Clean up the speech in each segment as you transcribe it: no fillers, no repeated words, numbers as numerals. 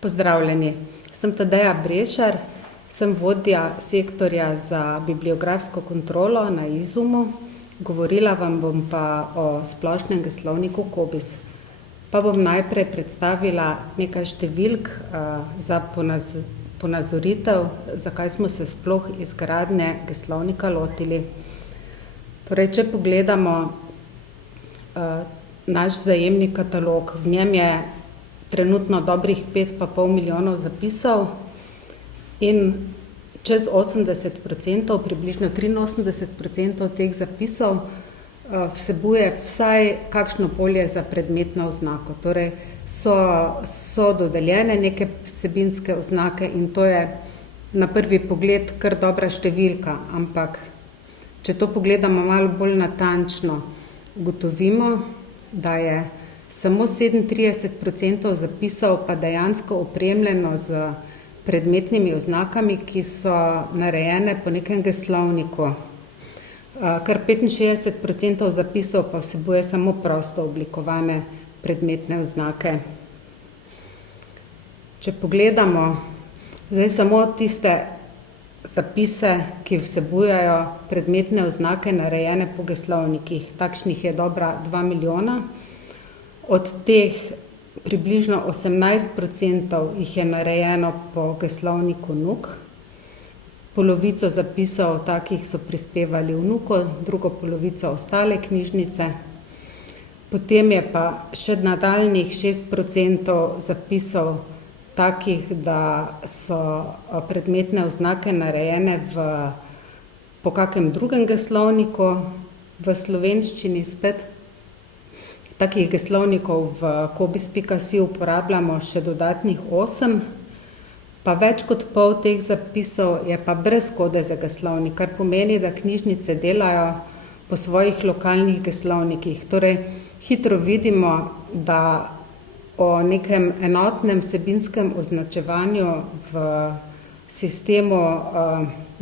Pozdravljeni, sem Tadeja Brešar, sem vodja sektorja za bibliografsko kontrolo na Izumu. Govorila vam bom pa o splošnem geslovniku Cobiss. Pa bom najprej predstavila nekaj številk za ponazoritev, zakaj smo se sploh izgradnje geslovnika lotili. Torej, če pogledamo naš zajemni katalog, v njem je trenutno dobrih 5,5 milijonov zapisov in čez 80%, približno 83% teh zapisov vsebuje vsaj kakšno polje za predmetno oznako. Torej so dodeljene neke vsebinske oznake in to je na prvi pogled kar dobra številka, ampak če to pogledamo malo bolj natančno, ugotovimo, da je samo 37% zapisov pa dejansko opremljeno z predmetnimi oznakami, ki so narejene po nekem geslovniku. Kar 65% zapisov pa vsebuje samo prosto oblikovane predmetne oznake. Če pogledamo zdaj samo tiste zapise, ki vsebujejo predmetne oznake narejene po geslovnikih, takšnih je dobra 2 milijona. Od teh približno 18% jih je narejeno po geslovniku NUK. Polovico zapisov takih so prispevali v NUK-u, drugo polovico ostale knjižnice. Potem je pa še nadaljnjih 6% zapisov takih, da so predmetne oznake narejene po kakem drugem geslovniku, v slovenščini spet. Takih geslovnikov v Cobiss.si uporabljamo še dodatnih 8, pa več kot pol teh zapisov je pa brez kode za geslovnik, kar pomeni, da knjižnice delajo po svojih lokalnih geslovnikih. Torej, hitro vidimo, da o nekem enotnem vsebinskem označevanju v sistemu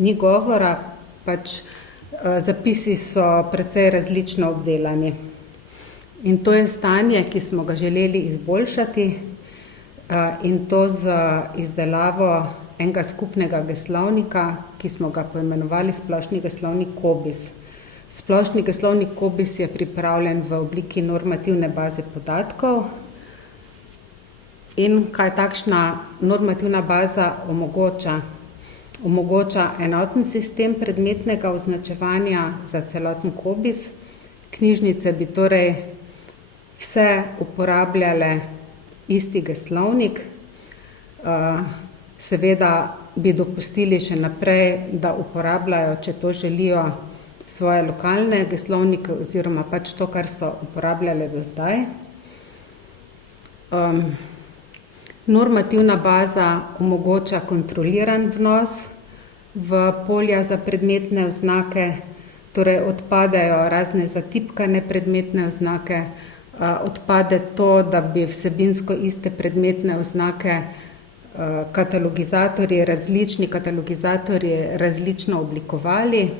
ni govora, pač zapisi so precej različno obdelani. In to je stanje, ki smo ga želeli izboljšati in to z izdelavo enega skupnega geslovnika, ki smo ga poimenovali splošni geslovnik Cobiss. Splošni geslovnik Cobiss je pripravljen v obliki normativne baze podatkov. In kaj takšna normativna baza omogoča? Omogoča enoten sistem predmetnega označevanja za celoten Cobiss. Knjižnice bi torej vse uporabljale isti geslovnik, seveda bi dopustili še naprej, da uporabljajo, če to želijo, svoje lokalne geslovnike oziroma pač to, kar so uporabljale do zdaj. Normativna baza omogoča kontroliran vnos v polja za predmetne oznake, torej odpadejo razne zatipkane predmetne oznake, odpade to, da bi vsebinsko iste predmetne oznake različni katalogizatorji različno oblikovali.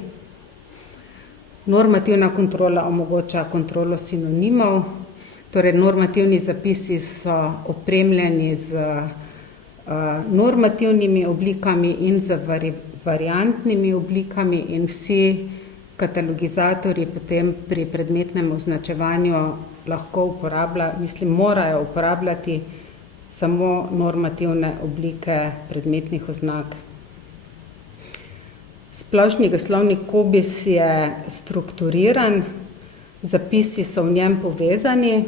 Normativna kontrola omogoča kontrolo sinonimov, torej normativni zapisi so opremljeni z normativnimi oblikami in z variantnimi oblikami in vsi katalogizatorji potem pri predmetnem označevanju lahko morajo uporabljati samo normativne oblike predmetnih oznak. Splošni geslovnik Cobiss je strukturiran, zapisi so v njem povezani,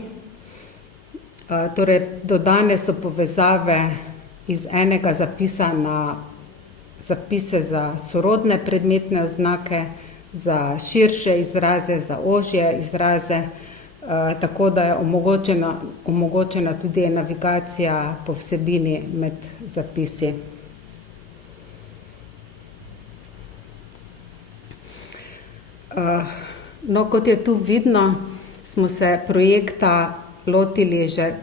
torej dodane so povezave iz enega zapisa na zapise za sorodne predmetne oznake, za širše izraze, za ožje izraze, tako da je omogočena tudi navigacija po vsebini med zapisi. No, kot je tu vidno, smo se projekta lotili že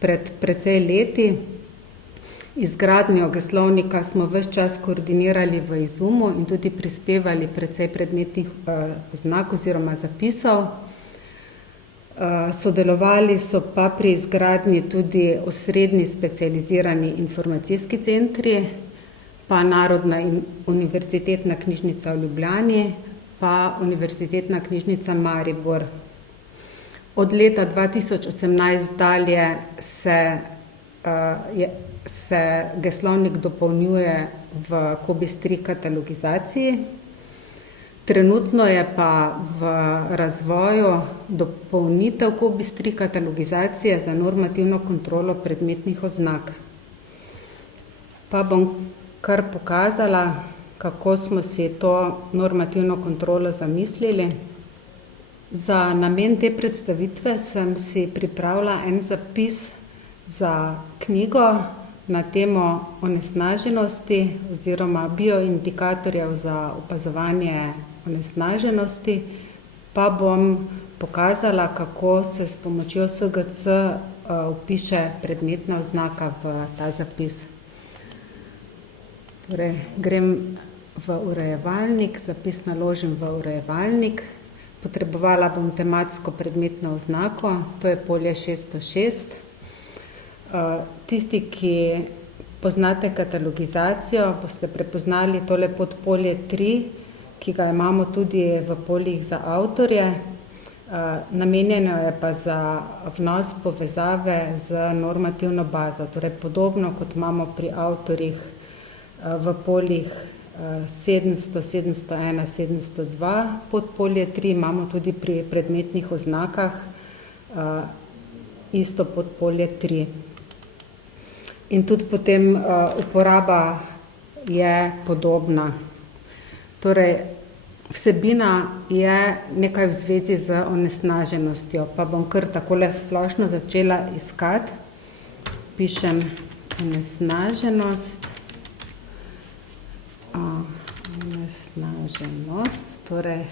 pred precej leti. Izgradnjo geslovnika smo ves čas koordinirali v Izumu in tudi prispevali precej predmetnih oznak oziroma zapisov. Sodelovali so pa pri izgradnji tudi osrednji specializirani informacijski centri, pa Narodna univerzitetna knjižnica v Ljubljani, pa Univerzitetna knjižnica Maribor. Od leta 2018 dalje se geslovnik dopolnjuje v COBISS-3 katalogizaciji. Trenutno je pa v razvoju dopolnitev COBISS-3 katalogizacije za normativno kontrolo predmetnih oznak. Pa bom kar pokazala, kako smo si to normativno kontrolo zamislili. Za namen te predstavitve sem si pripravila en zapis za knjigo na temo onesnaženosti oziroma bioindikatorjev za opazovanje onesnaženosti, pa bom pokazala, kako se s pomočjo SGC vpiše predmetna oznaka v ta zapis. Torej, grem v urejevalnik, zapis naložim v urejevalnik. Potrebovala bom tematsko predmetno oznako, to je polje 606. Tisti, ki poznate katalogizacijo, boste prepoznali tole podpolje 3, ki ga imamo tudi v poljih za avtorje. Namenjeno je pa za vnos povezave z normativno bazo, torej podobno kot imamo pri avtorjih v poljih 700, 701, 702 podpolje 3, imamo tudi pri predmetnih oznakah isto podpolje 3. In tudi potem uporaba je podobna. Torej, vsebina je nekaj v zvezi z onesnaženostjo, pa bom kar takole splošno začela iskati. Pišem onesnaženost, torej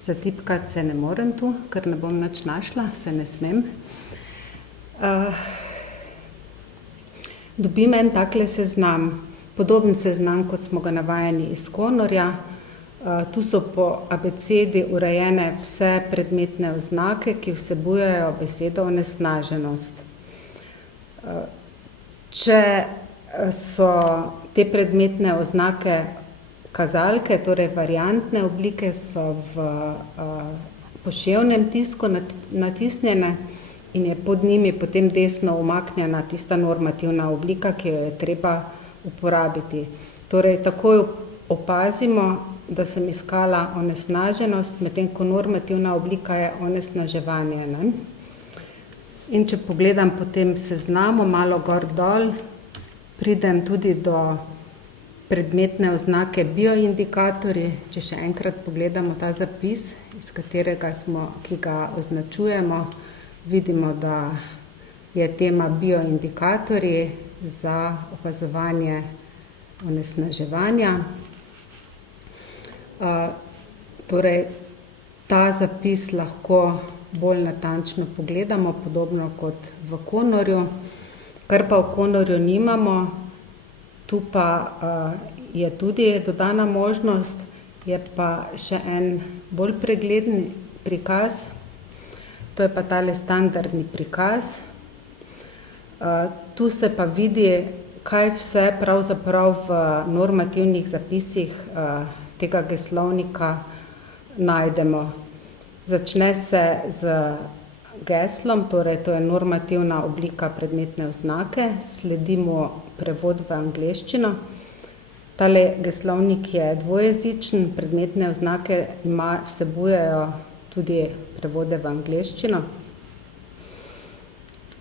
zatipkati se ne morem tu, ker ne bom nič našla, se ne smem. Dobim en takle seznam, podoben seznam, kot smo ga navajeni iz Conorja. Tu so po abecedi urejene vse predmetne oznake, ki vsebujejo besedo onesnaženost. Če so te predmetne oznake kazalke, torej variantne oblike, so v poševnem tisku natisnjene in je pod njimi potem desno umaknjena tista normativna oblika, ki jo je treba uporabiti. Torej, takoj opazimo, da sem iskala onesnaženost, medtem ko normativna oblika je onesnaževanje, ne? In če pogledam potem seznamu malo gor dol, pridem tudi do predmetne oznake bioindikatorji. Če še enkrat pogledamo ta zapis, ki ga označujemo, vidimo, da je tema bioindikatorji za opazovanje onesnaževanja. Torej, ta zapis lahko bolj natančno pogledamo, podobno kot v Conorju. Kar pa v Conorju nimamo, tu pa je tudi dodana možnost, je pa še en bolj pregleden prikaz. To je pa tale standardni prikaz. Tu se pa vidi, kaj vse pravzaprav v normativnih zapisih tega geslovnika najdemo. Začne se z geslom, torej to je normativna oblika predmetne oznake, sledi mu prevod v angleščino. Tale geslovnik je dvojezičen, predmetne oznake vsebujejo tudi prevode v angleščino.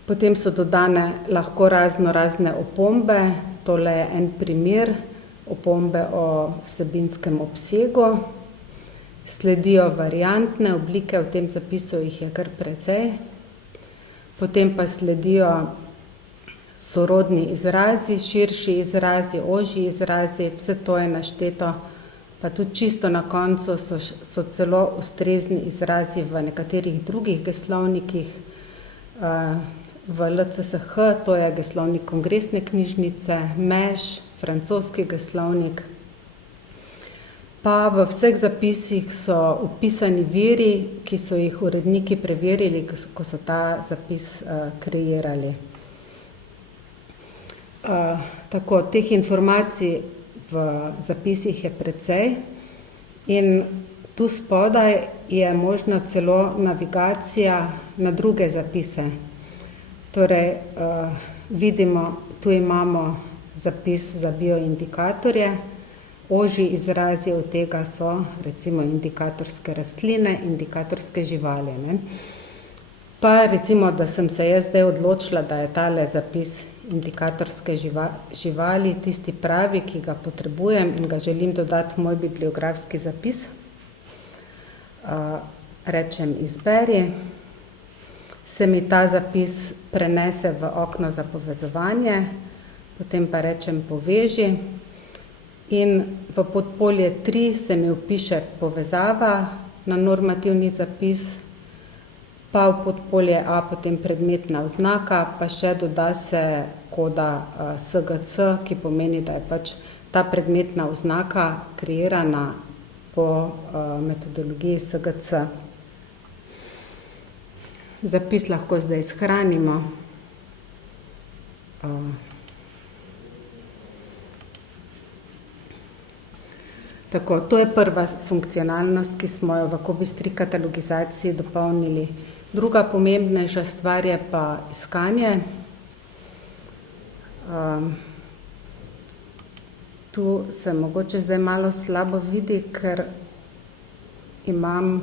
Potem so dodane lahko razne opombe, tole je en primer opombe o vsebinskem obsegu. Sledijo variantne oblike, v tem zapisu jih je kar precej. Potem pa sledijo sorodni izrazi, širši izrazi, ožji izrazi, vse to je našteto. Pa tudi čisto na koncu so celo ustrezni izrazi v nekaterih drugih geslovnikih. V LCSH, to je geslovnik Kongresne knjižnice, MEŠ, francoski geslovnik. pa v vseh zapisih so opisani viri, ki so jih uredniki preverili, ko so ta zapis kreirali. Tako, teh informacij v zapisih je precej in tu spodaj je možna celo navigacija na druge zapise. Torej, vidimo, tu imamo zapis za bioindikatorje, ožji izrazi od tega so recimo indikatorske rastline, indikatorske živali, ne. Pa recimo, da sem se jaz zdaj odločila, da je tale zapis indikatorske živali tisti pravi, ki ga potrebujem in ga želim dodati v moj bibliografski zapis. Rečem izberi, se mi ta zapis prenese v okno za povezovanje, potem pa rečem poveži in v podpolje 3 se mi vpiše povezava na normativni zapis, pa v podpolje A potem predmetna oznaka, pa še doda se koda SGC, ki pomeni, da je pač ta predmetna oznaka kreirana po metodologiji SGC. Zapis lahko zdaj shranimo. Tako, to je prva funkcionalnost, ki smo jo v COBISS-3 katalogizaciji dopolnili. Druga pomembnejša stvar je pa iskanje. Tu se mogoče zdaj malo slabo vidi, ker imam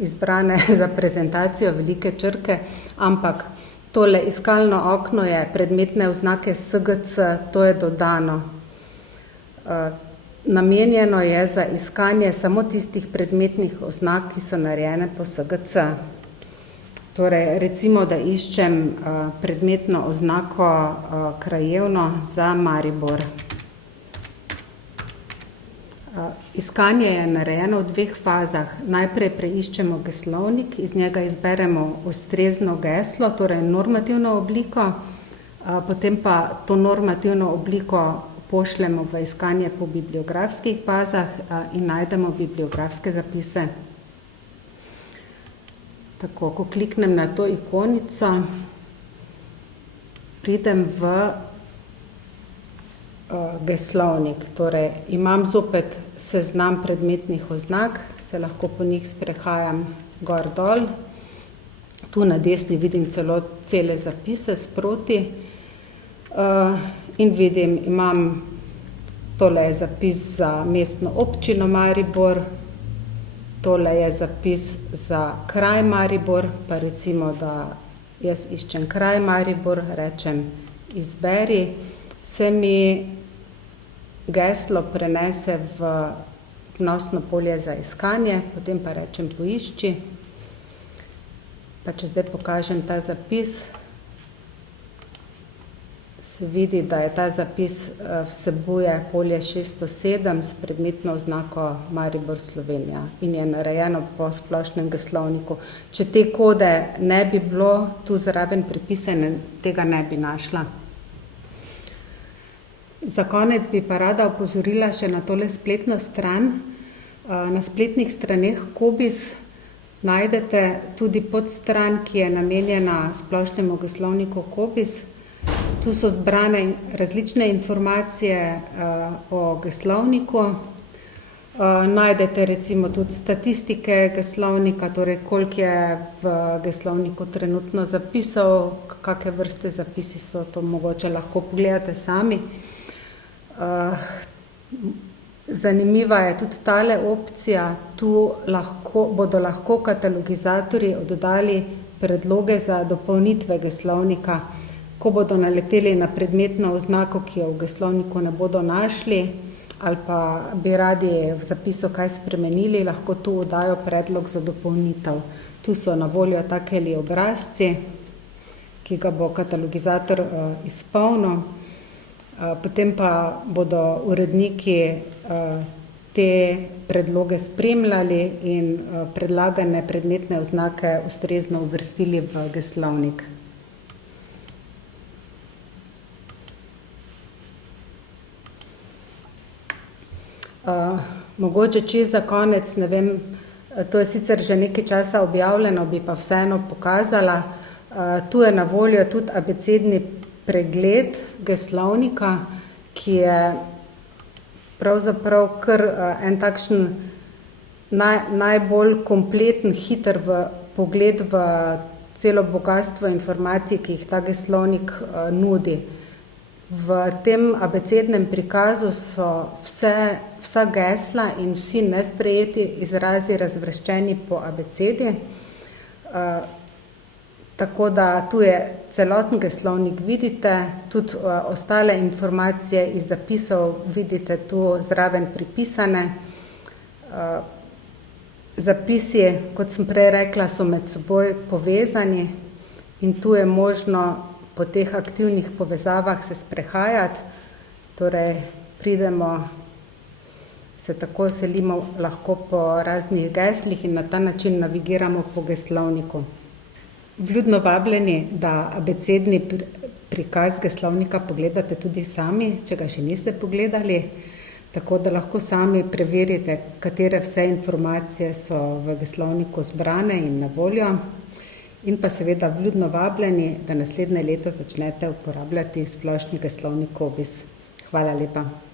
izbrane za prezentacijo velike črke, ampak tole iskalno okno je predmetne oznake SGC, to je dodano. Namenjeno je za iskanje samo tistih predmetnih oznak, ki so narejene po SGC. Torej, recimo, da iščem predmetno oznako krajevno za Maribor. Iskanje je narejeno v 2 fazah. Najprej preiščemo geslovnik, iz njega izberemo ustrezno geslo, torej normativno obliko, potem pa to normativno obliko pošljemo v iskanje po bibliografskih bazah in najdemo bibliografske zapise. Tako, ko kliknem na to ikonico, pridem v geslovnik. Torej, imam zopet seznam predmetnih oznak, se lahko po njih sprehajam gor dol. Tu na desni vidim cele zapise sproti. In vidim, imam tole je zapis za mestno občino Maribor, tole je zapis za kraj Maribor, pa recimo, da jaz iščem kraj Maribor, rečem izberi, se mi geslo prenese v vnosno polje za iskanje, potem pa rečem poišči. Pa če zdaj pokažem ta zapis, se vidi, da je ta zapis vsebuje polje 607 s predmetno oznako Maribor, Slovenija in je narejeno po splošnem geslovniku. Če te kode ne bi bilo tu zraven pripisane, tega ne bi našla. Za konec bi pa rada opozorila še na tole spletno stran. Na spletnih straneh COBISS najdete tudi podstran, ki je namenjena splošnemu geslovniku COBISS. Tu so zbrane različne informacije o geslovniku. Najdete recimo tudi statistike geslovnika, torej koliko je v geslovniku trenutno zapisov, kakšne vrste zapisi so, to mogoče lahko pogledate sami. Zanimiva je tudi tale opcija, tu bodo lahko katalogizatorji oddali predloge za dopolnitve geslovnika. Ko bodo naleteli na predmetno oznako, ki jo v geslovniku ne bodo našli, ali pa bi radi v zapisu kaj spremenili, lahko tu oddajo predlog za dopolnitev. Tu so na voljo takeli obrazci, ki ga bo katalogizator izpolnil. Potem pa bodo uredniki te predloge spremljali in predlagane predmetne oznake ustrezno uvrstili v geslovnik. Mogoče čisto za konec, ne vem, to je sicer že nekaj časa objavljeno, bi pa vseeno pokazala. Tu je na voljo tudi abecedni pregled geslovnika, ki je pravzaprav kar en takšen najbolj kompleten, hiter pogled v celo bogastvo informacij, ki jih ta geslovnik nudi. V tem abecednem prikazu so vsa gesla in vsi nesprejeti izrazi razvrščeni po abecedi. Tako da tu je celoten geslovnik, vidite, tudi ostale informacije iz zapisov vidite tu zraven pripisane. Zapisi, kot sem prej rekla, so med seboj povezani in tu je možno po teh aktivnih povezavah se sprehajati, torej se tako selimo lahko po raznih geslih in na ta način navigiramo po geslovniku. Vljudno vabljeni, da abecedni prikaz geslovnika pogledate tudi sami, če ga še niste pogledali, tako da lahko sami preverite, katere vse informacije so v geslovniku zbrane in na voljo. In pa seveda vljudno vabljeni, da naslednje leto začnete uporabljati splošni geslovnik Cobiss. Hvala lepa.